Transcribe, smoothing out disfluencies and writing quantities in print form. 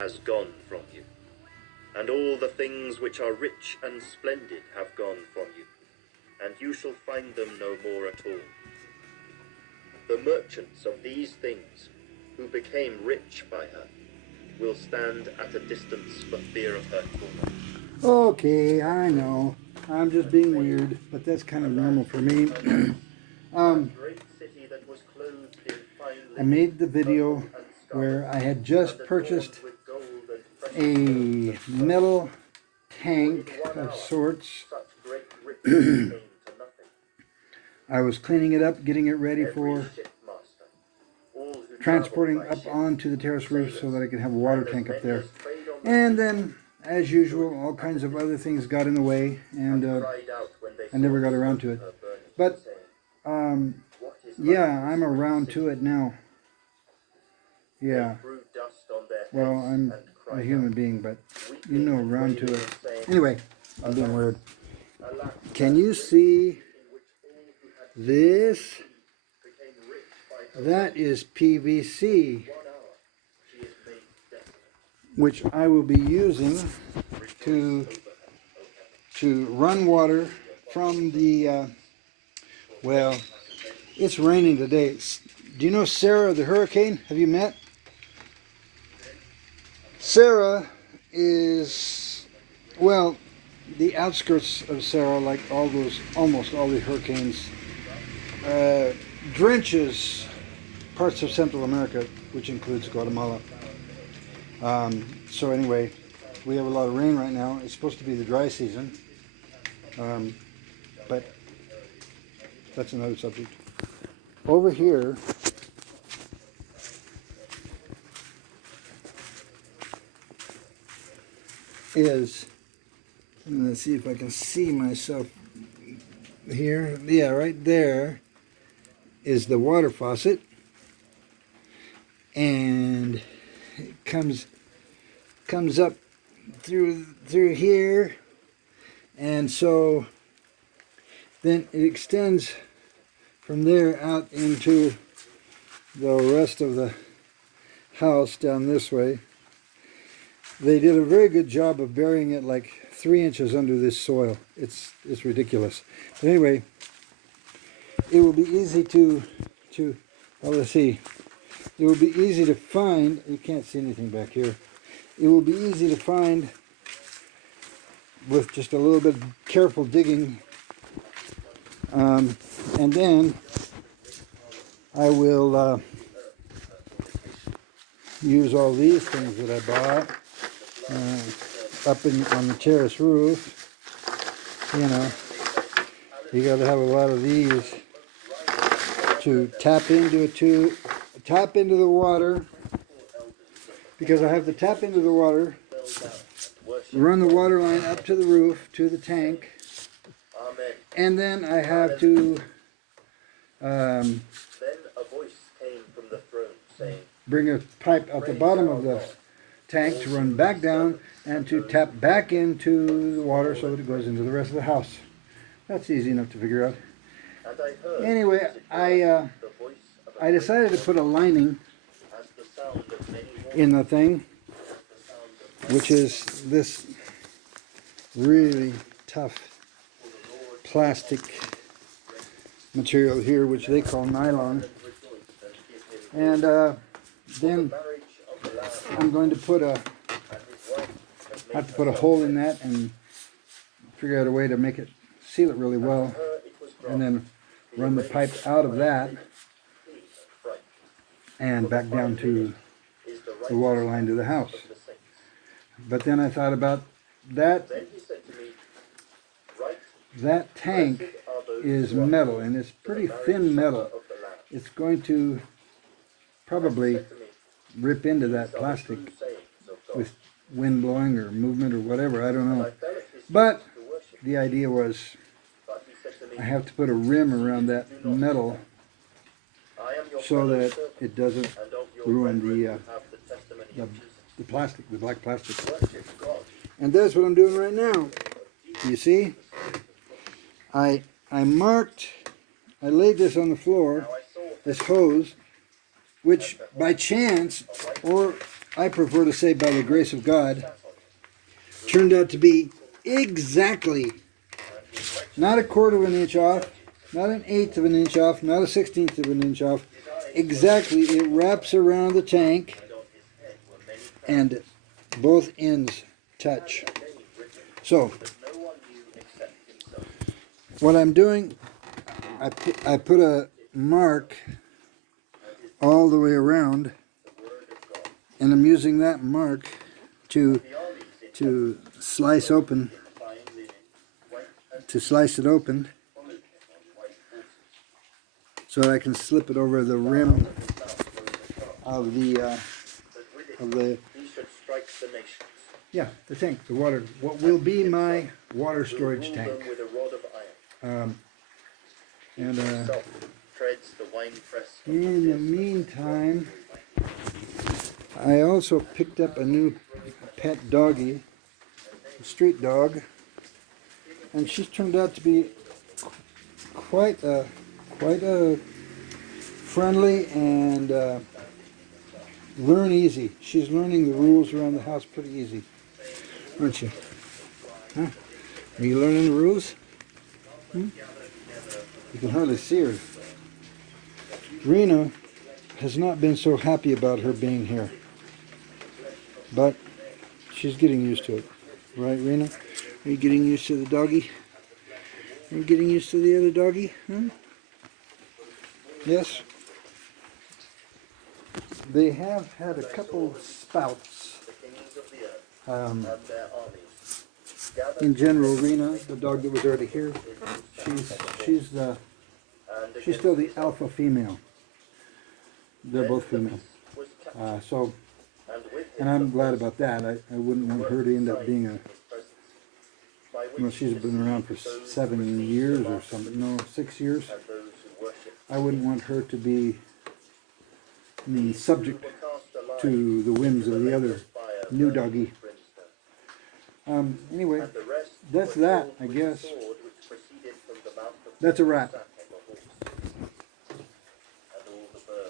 has gone from you, and all the things which are rich and splendid have gone from you, and you shall find them no more at all. The merchants of these things, who became rich by her, will stand at a distance for fear of her torment. Okay, I know. I'm just being weird, but that's kind of normal for me. I made the video where I had just purchased a metal tank of sorts. I was cleaning it up, getting it ready for transporting up onto the terrace roof so that I could have a water tank up there. And then, as usual, all kinds of other things got in the way, and I never got around to it. But, yeah, I'm around to it now. Yeah. Well, I'm a human being, but you know, around to it. Anyway, I'm being weird. Can you see this? That is PVC, which I will be using to run water from the, well, it's raining today. Do you know Sarah the hurricane? Have you met? Sarah is, well, the outskirts of Sarah, like almost all the hurricanes, drenches parts of Central America, which includes Guatemala. So anyway, we have a lot of rain right now. It's supposed to be the dry season, but that's another subject. Over here is, let's see if I can see myself here. Yeah, right there is the water faucet, and it comes up through here, and so then it extends from there out into the rest of the house down this way. They did a very good job of burying it like 3 inches under this soil. It's ridiculous. But anyway, it will be easy to well, let's see. It will be easy to find. You can't see anything back here. It will be easy to find with just a little bit of careful digging. And then I will use all these things that I bought up on the terrace roof. You know, you got to have a lot of these to tap into the water, because I have to tap into the water, run the water line up to the roof, to the tank, and then I have to bring a pipe out the bottom of the tank to run back down and to tap back into the water so that it goes into the rest of the house. That's easy enough to figure out. Anyway, I decided to put a lining in the thing, which is this really tough plastic material here, which they call nylon. And then I'm going to have to put a hole in that and figure out a way to make it, seal it really well, and then run the pipe out of that and back down to the water line to the house. But then I thought about that. That tank is metal, and it's pretty thin metal. It's going to probably rip into that plastic with wind blowing or movement or whatever, I don't know. But the idea was I have to put a rim around that metal so that it doesn't ruin the plastic, the black plastic. And that's what I'm doing right now. You see? I laid this on the floor, this hose, which by chance, or I prefer to say by the grace of God, turned out to be exactly, not a quarter of an inch off, not an eighth of an inch off, not a 16th of an inch off. Exactly, it wraps around the tank and both ends touch. So, what I'm doing, I put a mark all the way around, and I'm using that mark to slice open, to slice it open, so that I can slip it over the rim of the the tank, the water, what will be my water storage tank. In the meantime, I also picked up a new pet doggie, a street dog, and she's turned out to be quite a friendly and learn easy. She's learning the rules around the house pretty easy, aren't you? Huh? Are you learning the rules? You can hardly see her. Rena has not been so happy about her being here, but she's getting used to it. Right, Rena? Are you getting used to the doggie? Are you getting used to the other doggie? Huh? Yes? They have had a couple spouts. In general, Rena, the dog that was already here, she's still the alpha female. They're both female. And I'm glad about that. I wouldn't want her to end up being a, she's been around for 7 years or something, no, 6 years. I wouldn't want her to be the subject to the whims of the other new doggie. Anyway, that's that, I guess. That's a wrap.